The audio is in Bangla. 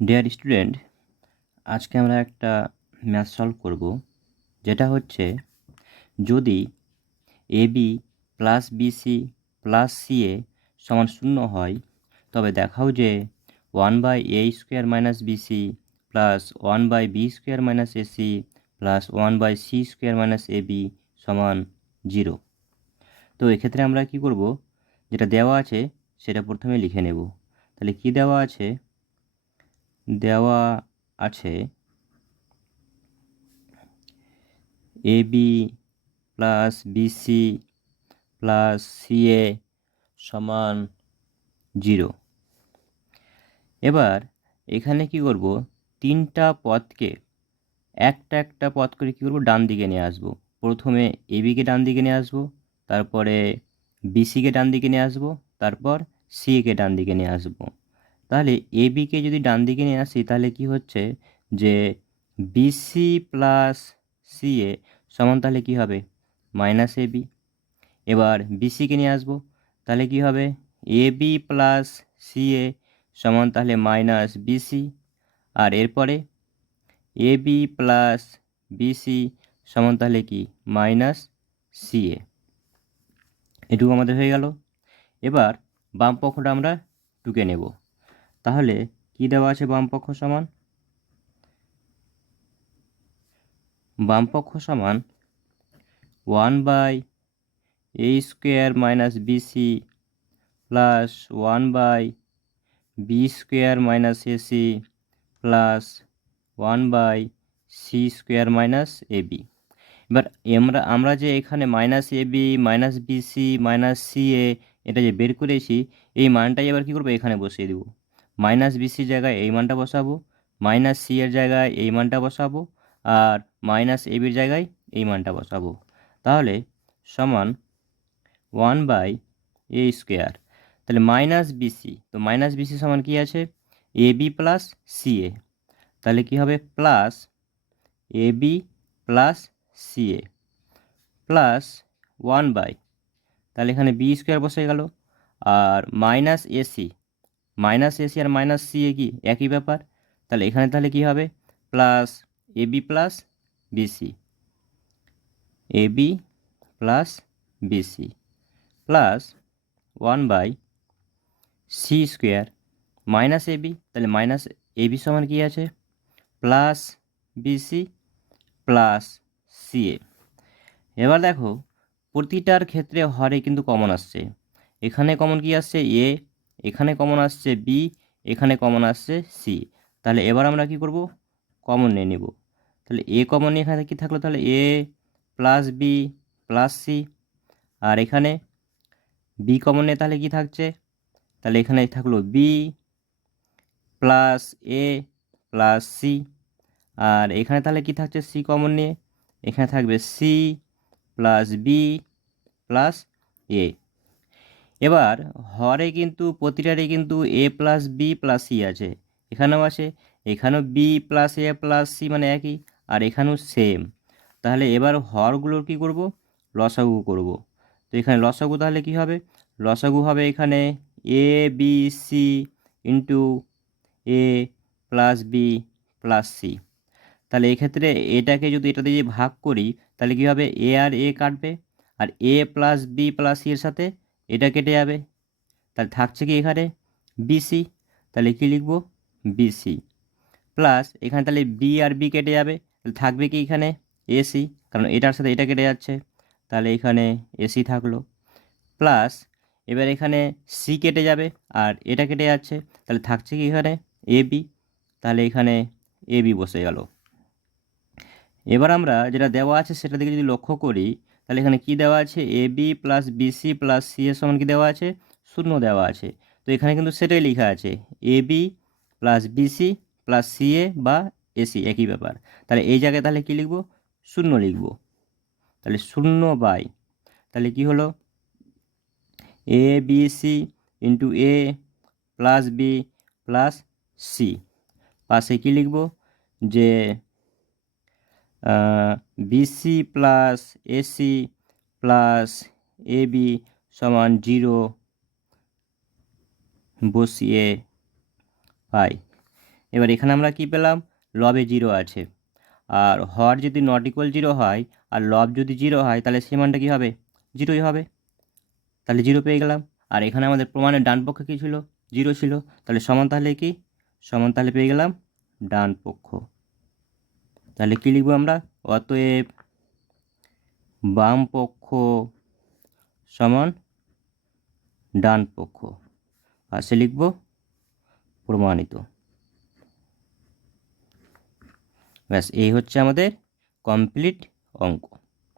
ডিয়ার স্টুডেন্ট, আজকে আমরা একটা ম্যাথ সলভ করব, যেটা হচ্ছে যদি ab plus BC plus ca সমান 0 হয়, তবে দেখাও যে 1/a² minus bc plus 1/b² minus ac plus 1/c² minus ab সমান 0। তো এক্ষেত্রে আমরা কি করব, যেটা দেওয়া আছে সেটা প্রথমে লিখে নেব। তাহলে কি দেওয়া আছে? দেওয়া আছে ab plus BC plus ca সমান 0। এবার এখানে কি করব, তিনটা পদকে একটা একটা পদ করে কী করব, ডান দিকে নিয়ে আসব। প্রথমে এবিকে ডান দিকে নিয়ে আসব, তারপরে বিসিকে ডান দিকে নিয়ে আসব, তারপর সিএকে ডান দিকে নিয়ে আসব। তাহলে এবিকে যদি ডান দিকে নিয়ে আসি, তাহলে কি হচ্ছে যে বিসি প্লাস সিএ সমান তাহলে কি হবে, মাইনাস এবি। এবার বিসিকে নিয়ে আসবো, তাহলে কি হবে, এবি প্লাস সিএ সমান তাহলে মাইনাস বিসি। আর এরপরে এবি প্লাস বিসি সমান তাহলে কি, মাইনাস সিএ। এটুকু আমাদের হয়ে গেল। এবার বাম পক্ষটা আমরা টুকে নেব। তাহলে কি দেওয়া আছে বাম পক্ষ সমান? বাম পক্ষ সমান 1/a² minus bc plus 1/b² minus ac plus 1/c² minus ab. এবার আমরা যে এখানে minus ab minus bc minus ca এটা যে বের করেছি, এই মানটাই এবার কী করবো, এখানে বসিয়ে দেবো। মাইনাস বিসির জায়গায় এই মানটা বসাবো, মাইনাস সি এর জায়গায় এই মানটা বসাবো, আর মাইনাস এবির জায়গায় এই মানটা বসাবো। তাহলে সমান 1/a²। তাহলে মাইনাস বিসি, তো মাইনাস বিসি সমান কি আছে, এবি প্লাস সিএ। তাহলে কি হবে, plus ab plus ca plus 1/, তাহলে এখানে b² বসে গেল, আর মাইনাস এসি আর মাইনাস সিএ কি একই ব্যাপার। তাহলে এখানে তাহলে কি হবে, plus ab plus bc, ab plus BC plus 1/c² minus ab. তাহলে মাইনাস এবি সমান কি আছে, প্লাস বিসি প্লাস সিএ। এবার দেখো প্রতিটার ক্ষেত্রে হরে কিন্তু কমন আসছে। এখানে কমন কি আসছে, এ, এখানে কমন আসছে বি, এখানে কমন আসছে সি। তাহলে এবার আমরা কি করব, কমন নিয়ে নেব। তাহলে এ কমন নিয়ে এখানে কি থাকলো, তাহলে এ প্লাস বি প্লাস সি। আর এখানে বি কমন নিয়ে তাহলে কি থাকছে, তাহলে এখানে থাকলো বি প্লাস এ প্লাস সি। আর এখানে তাহলে কি থাকছে, সি কমন নিয়ে এখানে থাকবে সি প্লাস বি প্লাস এ। এবার হরে কিন্তু প্রতিটারই কিন্তু এ প্লাস বি প্লাস সি আছে, এখানেও আছে, এখানেও বি প্লাস এ প্লাস সি মানে একই, আর এখানেও সেম। তাহলে এবার হরগুলোর কি করব, লসাগু করব। তো এখানে লসাগু তাহলে কি হবে, লসাগু হবে এখানে এ b c into a plus b plus C. তাহলে এক্ষেত্রে এটাকে যদি এটা দিয়ে ভাগ করি, তাহলে কী হবে, এ আর এ কাটবে, আর এ প্লাস বি প্লাস সি এর সাথে এটা কেটে যাবে। তাহলে থাকছে কি এখানে বিসি, তাহলে কী লিখব, বিসি প্লাস এখানে তাহলে বি আর বি কেটে যাবে, তাহলে থাকবে কি এখানে এসি, কারণ এটার সাথে এটা কেটে যাচ্ছে, তাহলে এখানে এসি থাকলো। প্লাস এবার এখানে সি কেটে যাবে আর এটা কেটে যাচ্ছে, তাহলে থাকছে কি এখানে এবি, তাহলে এখানে এবি বসে গেল। এবার আমরা যেটা দেওয়া আছে সেটা দিকে যদি লক্ষ্য করি, তাহলে এখানে কি দেওয়া আছে, A B plus BC plus C এর সমান কি দেওয়া আছে, 0 দেওয়া আছে। তো এখানে কিন্তু সেটাই লেখা আছে, A B plus BC plus CA বা এসি একই ব্যাপার। তাহলে এই জায়গায় তাহলে কি লিখব, 0 লিখব। তাহলে 0/, তাহলে কি হলো, a b c into a plus b plus c. পাশে কি লিখব, যে bc plus ac plus ab সমান 0 বসিয়ে পাই। এবার এখানে আমরা কি পেলাম, লবে 0 আছে, আর হর যদি নট ইকুয়াল 0 হয় আর লব যদি 0 হয় তাহলে সে মানটা কী হবে, 0ই হবে, তাহলে 0 পেয়ে গেলাম। আর এখানে আমাদের প্রমাণের ডান পক্ষে কী ছিল, 0 ছিল, তাহলে সমান তাহলে কি, সমান তাহলে পেয়ে গেলাম ডান পক্ষ। তাহলে কী লিখবো আমরা, অতএব বাম পক্ষ সমান ডান পক্ষ, পাশে লিখব প্রমাণিত। ব্যাস এই হচ্ছে আমাদের কমপ্লিট অঙ্ক।